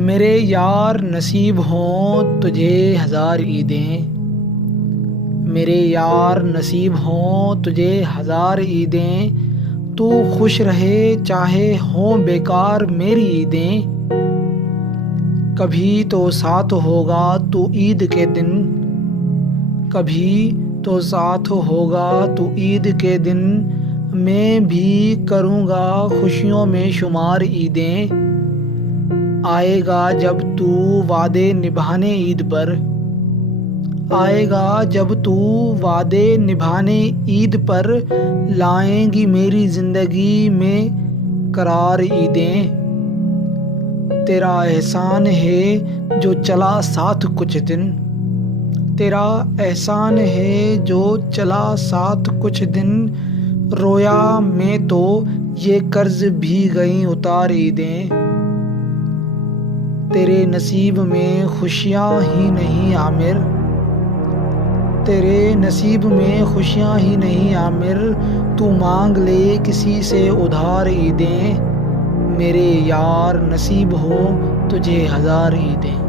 میرے یار نصیب ہوں تجھے ہزار عیدیں، میرے یار نصیب ہوں تجھے ہزار عیدیں، تو خوش رہے چاہے ہوں بیکار میری عیدیں۔ کبھی تو ساتھ ہوگا تو عید کے دن، کبھی تو ساتھ ہوگا تو عید کے دن، میں بھی کروں گا خوشیوں میں شمار عیدیں۔ آئے گا جب تو وعدے نبھانے عید پر، آئے گا جب تو وعدے نبھانے عید پر، لائیں گی میری زندگی میں قرار عیدیں۔ تیرا احسان ہے جو چلا ساتھ کچھ دن، تیرا احسان ہے جو چلا ساتھ کچھ دن، رویا میں تو یہ قرض بھی گئیں اتار عیدیں۔ تیرے نصیب میں خوشیاں ہی نہیں عامر، تیرے نصیب میں خوشیاں ہی نہیں عامر، تو مانگ لے کسی سے ادھار عیدیں۔ میرے یار نصیب ہو تجھے ہزار عیدیں۔